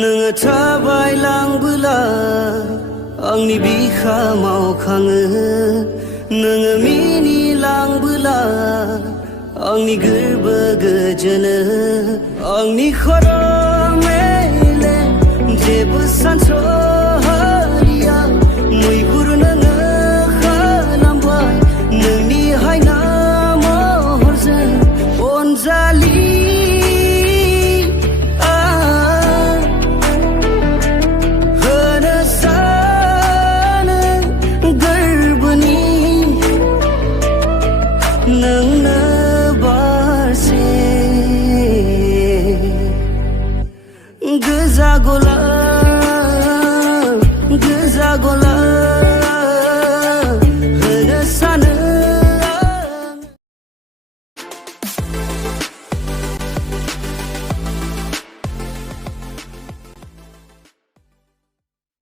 नोङो थाबायलांबोला आंनि बिखा मावखाङो नोङो मिनिलांबोला आंनि गोरबो गोजोनो आंनि खर' मेलेम जेबो सानस'